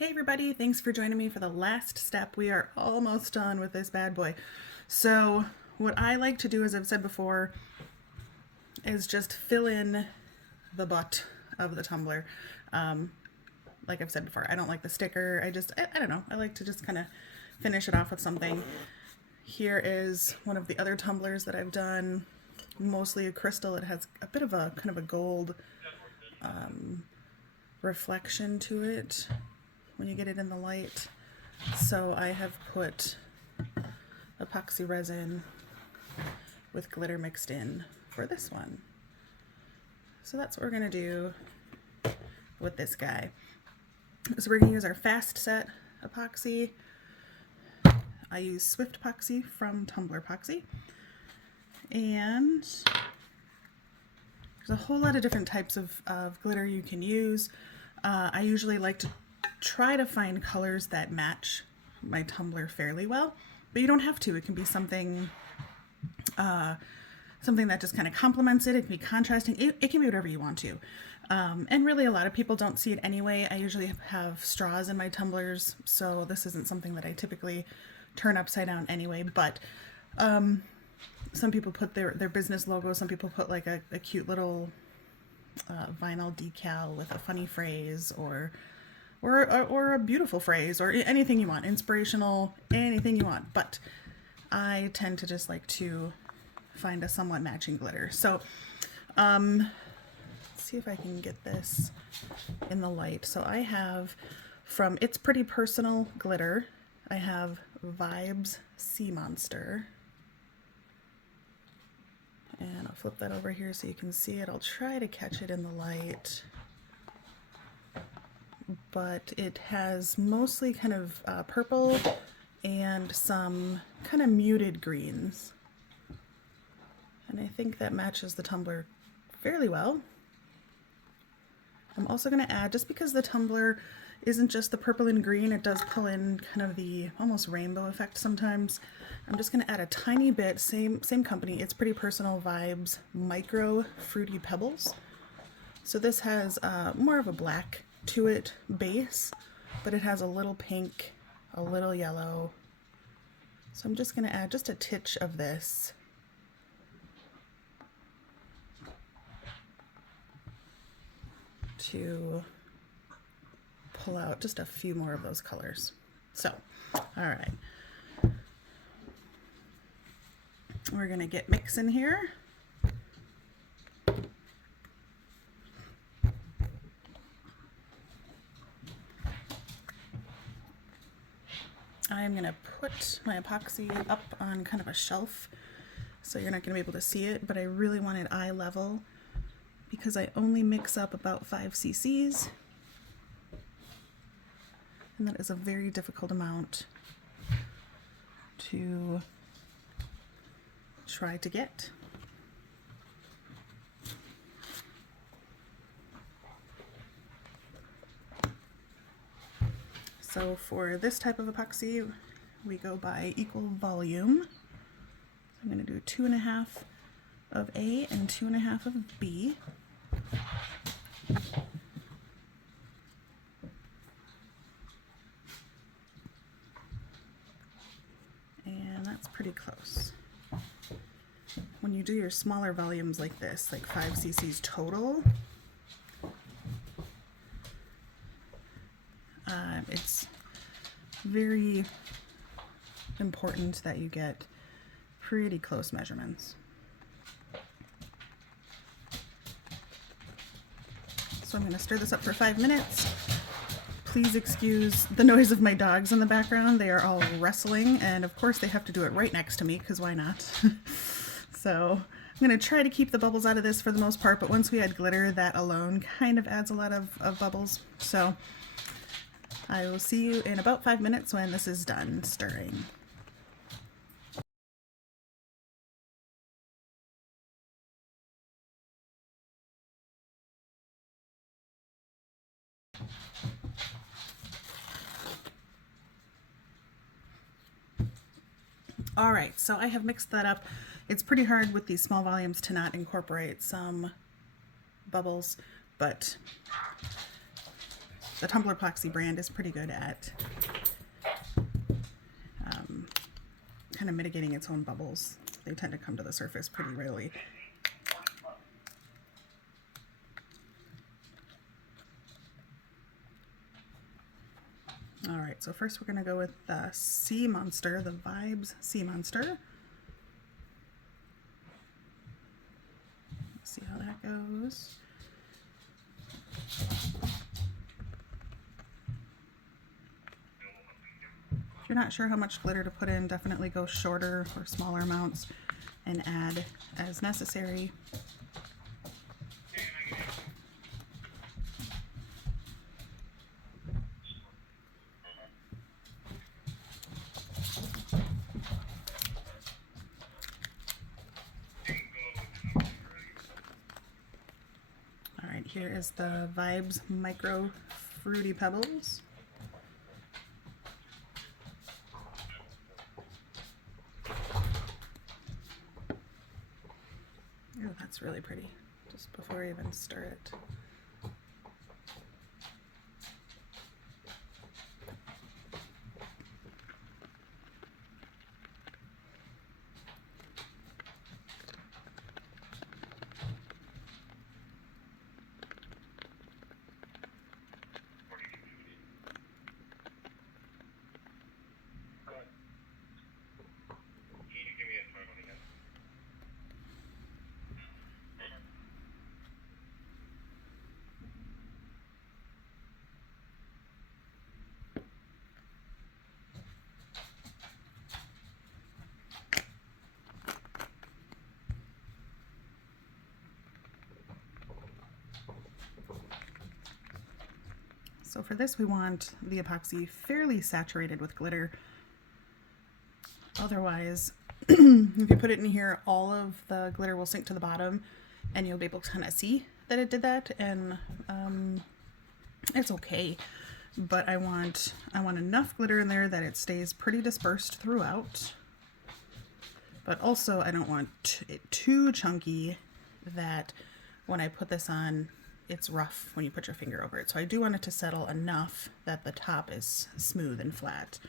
Hey everybody, thanks for joining me for the last step. We are almost done with this bad boy. So what I like to do, as I've said before, is just fill in the butt of the tumbler. Like I've said before, I don't like the sticker. I don't know. I like to just kind of finish it off with something. Here is one of the other tumblers that I've done, mostly a crystal. It has a bit of a kind of a gold reflection to it when you get it in the light. So I have put epoxy resin with glitter mixed in for this one. So that's what we're going to do with this guy. So we're going to use our fast set epoxy. I use SwiftPoxy from Tumblerpoxy. And there's a whole lot of different types of glitter you can use. I usually like to try to find colors that match my tumbler fairly well, but you don't have to. It can be something something that just kind of complements it. It can be contrasting. It can be whatever you want to. And really a lot of people don't see it anyway. I usually have straws in my tumblers, so this isn't something that I typically turn upside down anyway, but some people put their business logo, some people put like a cute little vinyl decal with a funny phrase or a beautiful phrase, or anything you want, inspirational, anything you want. But I tend to just like to find a somewhat matching glitter. So let's see if I can get this in the light. So I have from It's Pretty Personal glitter, I have Vibes Sea Monster. And I'll flip that over here so you can see it. I'll try to catch it in the light. But it has mostly kind of purple and some kind of muted greens. And I think that matches the tumbler fairly well. I'm also going to add, just because the tumbler isn't just the purple and green, it does pull in kind of the almost rainbow effect sometimes. I'm just going to add a tiny bit, same company, It's Pretty Personal Vibes Micro Fruity Pebbles. So this has more of a black to it base, but it has a little pink, a little yellow. So I'm just going to add just a titch of this. To pull out just a few more of those colors. So, all right. We're going to get mixing here. I'm going to put my epoxy up on kind of a shelf, so you're not going to be able to see it, but I really want it eye level because I only mix up about 5 cc's, and that is a very difficult amount to try to get. So for this type of epoxy, we go by equal volume. I'm going to do 2.5 of A and 2.5 of B. And that's pretty close. When you do your smaller volumes like this, like 5 cc's total, it's very important that you get pretty close measurements. So I'm going to stir this up for 5 minutes. Please excuse the noise of my dogs in the background. They are all wrestling, and of course they have to do it right next to me, because why not? So I'm going to try to keep the bubbles out of this for the most part, but once we add glitter, that alone kind of adds a lot of bubbles. So I will see you in about 5 minutes when this is done stirring. All right, so I have mixed that up. It's pretty hard with these small volumes to not incorporate some bubbles, but the Tumblerpoxy brand is pretty good at kind of mitigating its own bubbles. They tend to come to the surface pretty rarely. All right, so first we're going to go with the Sea Monster, the Vibes Sea Monster. Let's see how that goes. If you're not sure how much glitter to put in, definitely go shorter or smaller amounts and add as necessary. All right, here is the Vibes Micro Fruity Pebbles. Oh, that's really pretty, just before I even stir it. So for this we want the epoxy fairly saturated with glitter. Otherwise, if you put it in here, all of the glitter will sink to the bottom and you'll be able to kind of see that it did that, and it's okay. But I want enough glitter in there that it stays pretty dispersed throughout. But also I don't want it too chunky that when I put this on, it's rough when you put your finger over it. So I do want it to settle enough that the top is smooth and flat.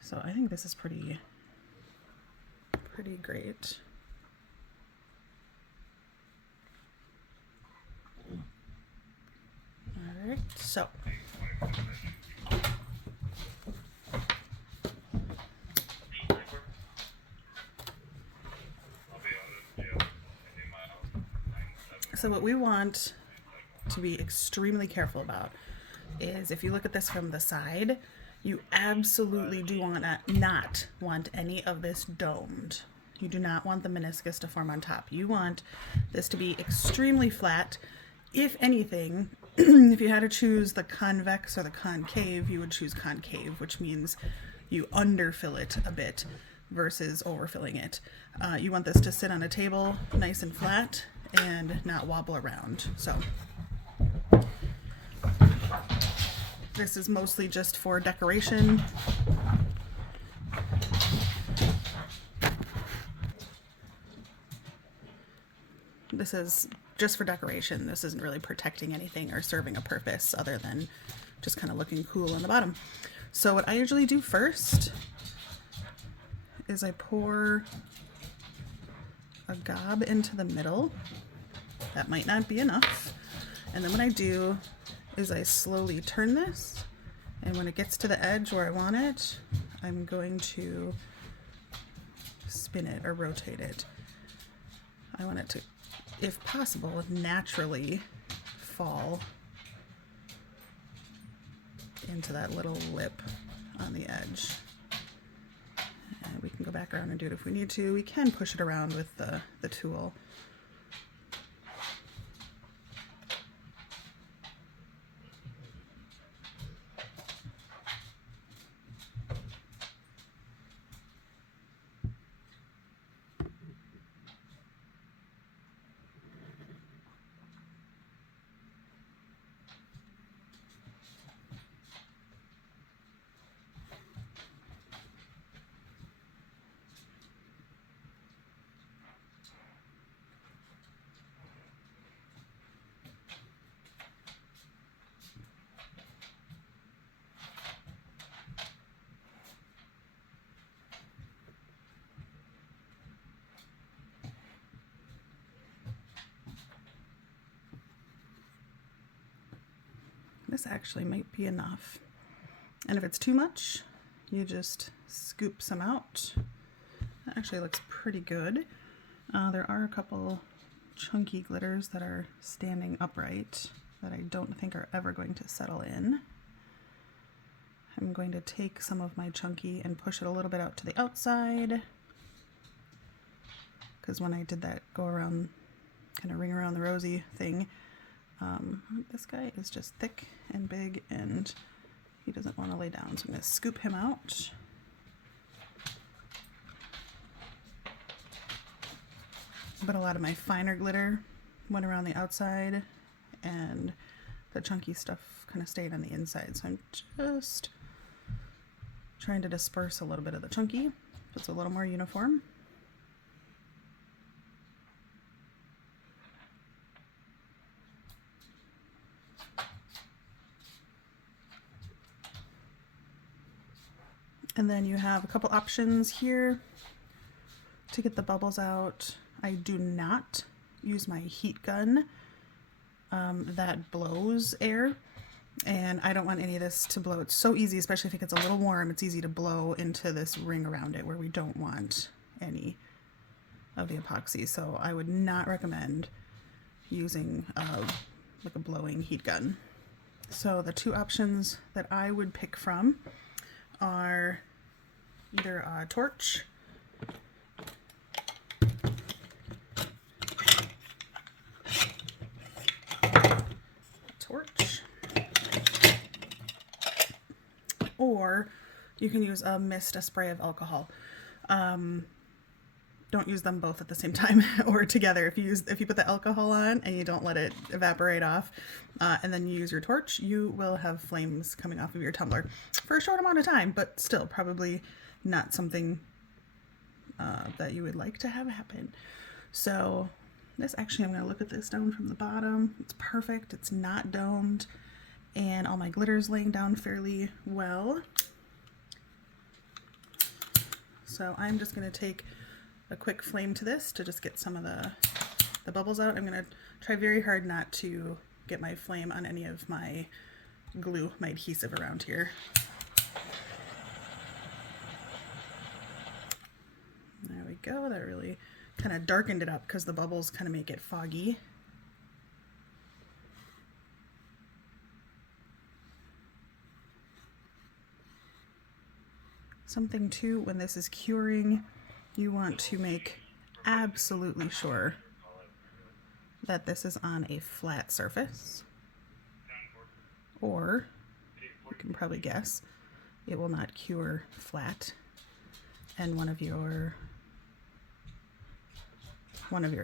So I think this is pretty great. All right, so what we want to be extremely careful about is, if you look at this from the side, you absolutely do not want any of this domed. You do not want the meniscus to form on top. You want this to be extremely flat. If anything, if you had to choose the convex or the concave, you would choose concave, which means you underfill it a bit versus overfilling it. You want this to sit on a table nice and flat and not wobble around. So this is mostly just for decoration. This is just for decoration. This isn't really protecting anything or serving a purpose other than just kind of looking cool on the bottom. So what I usually do first is I pour a gob into the middle. That might not be enough. And then what I do is I slowly turn this, and when it gets to the edge where I want it, I'm going to spin it or rotate it. I want it to, if possible, naturally fall into that little lip on the edge. And we can go back around and do it if we need to. We can push it around with the tool. this actually might be enough. And if it's too much, you just scoop some out. That actually looks pretty good. There are a couple chunky glitters that are standing upright that I don't think are ever going to settle in. I'm going to take some of my chunky and push it a little bit out to the outside, because when I did that go around, kind of ring around the rosy thing, this guy is just thick and big and he doesn't want to lay down, so I'm going to scoop him out. But a lot of my finer glitter went around the outside and the chunky stuff kind of stayed on the inside. So I'm just trying to disperse a little bit of the chunky so it's a little more uniform. And then you have a couple options here to get the bubbles out. I do not use my heat gun. That blows air, and I don't want any of this to blow. It's so easy, especially if it gets a little warm, it's easy to blow into this ring around it where we don't want any of the epoxy. So I would not recommend using like a blowing heat gun. So the two options that I would pick from are either a torch or you can use a mist, a spray of alcohol. Don't use them both at the same time or together. If you put the alcohol on and you don't let it evaporate off, and then you use your torch, you will have flames coming off of your tumbler for a short amount of time, but still probably not something that you would like to have happen. So this, actually, I'm going to look at this down from the bottom. It's perfect. It's not domed, and all my glitter's laying down fairly well. So I'm just going to take a quick flame to this to just get some of the bubbles out. I'm going to try very hard not to get my flame on any of my glue, my adhesive around here. There we go. That really kind of darkened it up because the bubbles kind of make it foggy. Something too, when this is curing, you want to make absolutely sure that this is on a flat surface, or you can probably guess it will not cure flat, and one of your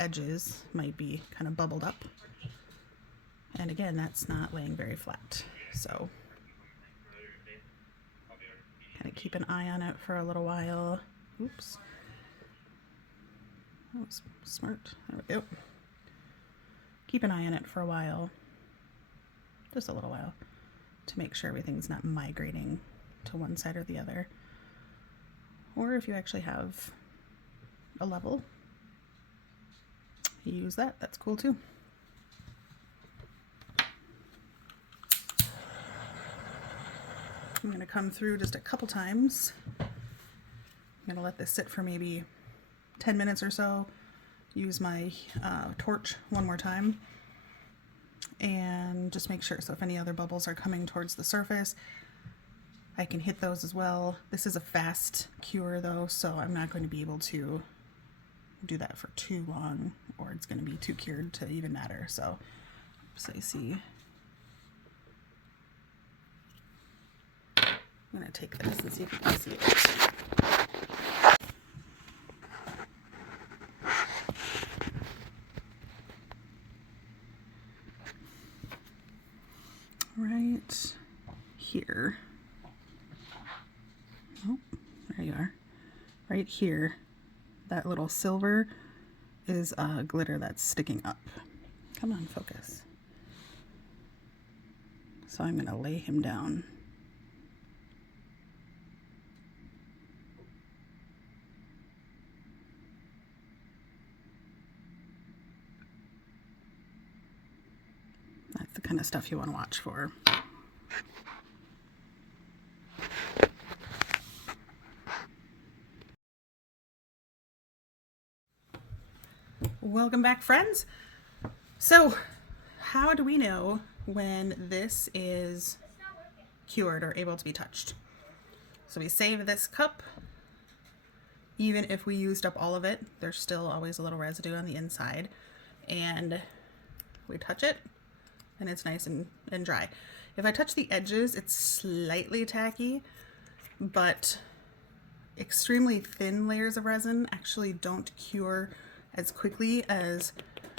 edges might be kind of bubbled up, and again, that's not laying very flat. So kind of keep an eye on it for a little while. Oops. That was smart. There we go. Keep an eye on it for a while, just a little while, to make sure everything's not migrating to one side or the other. Or if you actually have a level, you use that. That's cool too. I'm going to come through just a couple times. I'm going to let this sit for maybe 10 minutes or so. Use my torch one more time and just make sure. So if any other bubbles are coming towards the surface, I can hit those as well. This is a fast cure though, so I'm not going to be able to do that for too long, or it's going to be too cured to even matter. So, oops, I see. I'm going to take this and see if you can see it. Right here. Oh, there you are. Right here, that little silver is glitter that's sticking up. Come on, focus. So I'm going to lay him down. That's the kind of stuff you want to watch for. Welcome back, friends. So how do we know when this is cured or able to be touched? So we save this cup. Even if we used up all of it, there's still always a little residue on the inside. And we touch it and it's nice and dry. If I touch the edges, it's slightly tacky, but extremely thin layers of resin actually don't cure as quickly as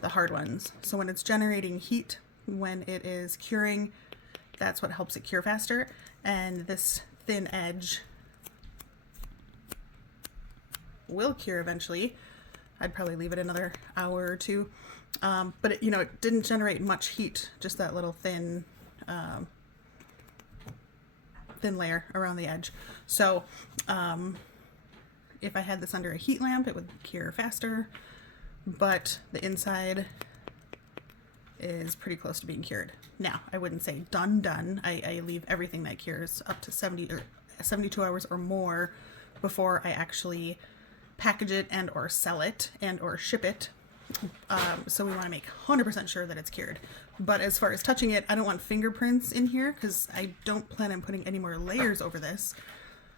the hard ones. So when it's generating heat, when it is curing, that's what helps it cure faster. And this thin edge will cure eventually. I'd probably leave it another hour or two. But it, it didn't generate much heat, just that little thin layer around the edge. So if I had this under a heat lamp, it would cure faster, but the inside is pretty close to being cured. Now, I wouldn't say done. I leave everything that cures up to 72 hours or more before I actually package it and or sell it and or ship it. So we want to make 100% sure that it's cured. But as far as touching it, I don't want fingerprints in here because I don't plan on putting any more layers over this.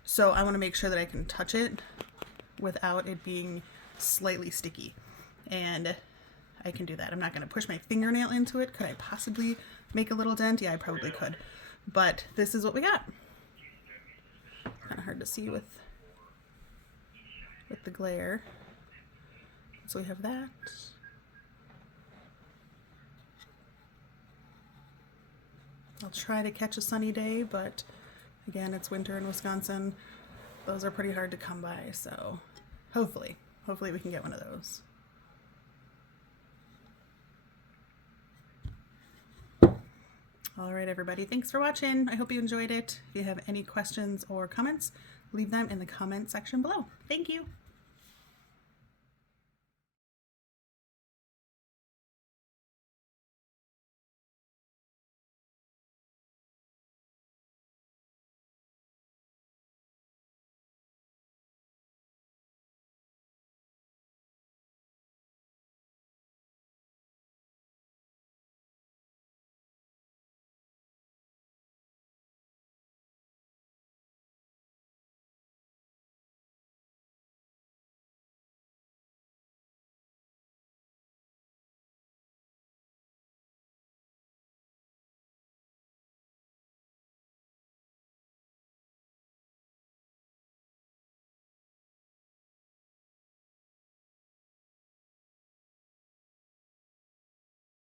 So I want to make sure that I can touch it without it being slightly sticky. And I can do that. I'm not going to push my fingernail into it. Could I possibly make a little dent? Yeah, I probably could. But this is what we got. Kind of hard to see with the glare. So we have that. I'll try to catch a sunny day, but again, it's winter in Wisconsin. Those are pretty hard to come by, so hopefully we can get one of those. All right, everybody, thanks for watching. I hope you enjoyed it. If you have any questions or comments, leave them in the comment section below. Thank you.